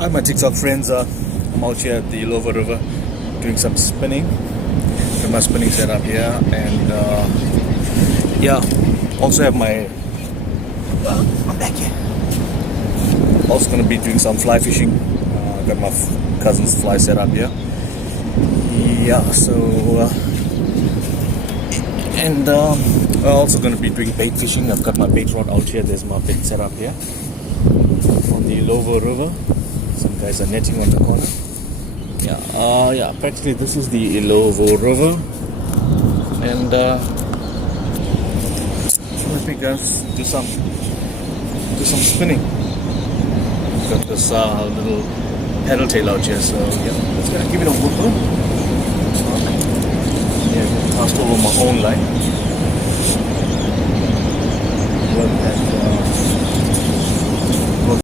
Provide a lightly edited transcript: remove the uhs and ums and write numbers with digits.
Hi, my TikTok friends. I'm out here at the Illovo River doing some spinning. Got my spinning set up here, and yeah, also have my. I'm back here. Also gonna be doing some fly fishing. Got my cousin's fly set up here. Yeah, so and I'm also gonna be doing bait fishing. I've got my bait rod out here. There's my bait set up here on the Illovo River. Some guys are netting on the corner. Yeah, practically this is the Illovo River, and let me guys do some spinning. Got this little paddle tail out here, so yeah, let's gonna give it a whirl. Yeah, cast over my own line. Well,